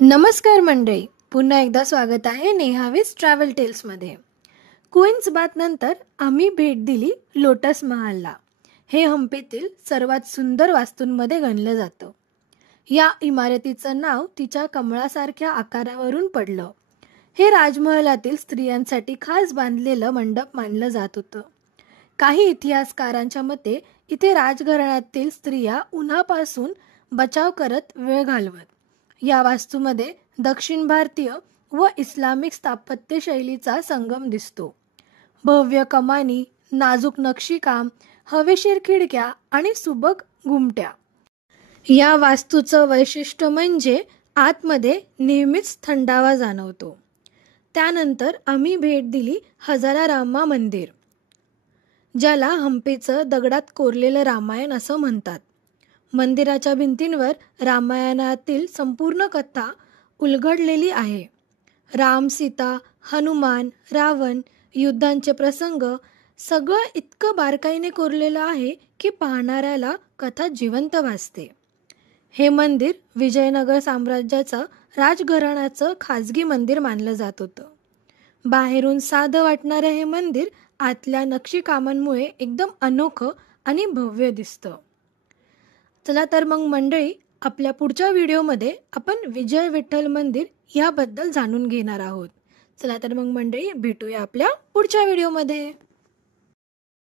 नमस्कार मंडळी, पुन्हा एकदा स्वागत आहे नेहावीस ट्रॅव्हल टेल्समध्ये. क्वीन्स बाथ नंतर आम्ही भेट दिली लोटस महालला. हे हम्पीतील सर्वात सुंदर वास्तूंमध्ये गणलं जातं. या इमारतीचं नाव तिच्या कमळासारख्या आकारावरून पडलं. हे राजमहालातील स्त्रियांसाठी खास बांधलेलं मंडप मानलं जात होतं. काही इतिहासकारांच्या मते इथे राजघराण्यातील स्त्रिया उन्हापासून बचाव करत वेळ घालवत. या वास्तूमध्ये दक्षिण भारतीय व इस्लामिक स्थापत्य शैलीचा संगम दिसतो. भव्य कमानी, नाजूक नक्षीकाम, हवेशीर खिडक्या आणि सुबक घुमट्या. या वास्तूचं वैशिष्ट्य म्हणजे आतमध्ये नेहमीच थंडावा जाणवतो. त्यानंतर आम्ही भेट दिली हजारारामा मंदिर, ज्याला हम्पीचं दगडात कोरलेलं रामायण असं म्हणतात. मंदिराच्या भिंतींवर रामायणातील संपूर्ण कथा उलगडलेली आहे. राम, सीता, हनुमान, रावण, युद्धांचे प्रसंग सगळं इतकं बारकाईने कोरलेलं आहे की पाहणाऱ्याला कथा जिवंत भासते. हे मंदिर विजयनगर साम्राज्याचं राजघराण्याचं खाजगी मंदिर मानलं जात होतं. बाहेरून साधं वाटणारं हे मंदिर आतल्या नक्षीकामांमुळे एकदम अनोखं आणि भव्य दिसतं. चला तर मग मंडळी, आपल्या पुढच्या व्हिडिओमध्ये आपण विजय विठ्ठल मंदिर याबद्दल जाणून घेणार आहोत. चला तर मग मंडळी, भेटूया आपल्या पुढच्या व्हिडिओमध्ये.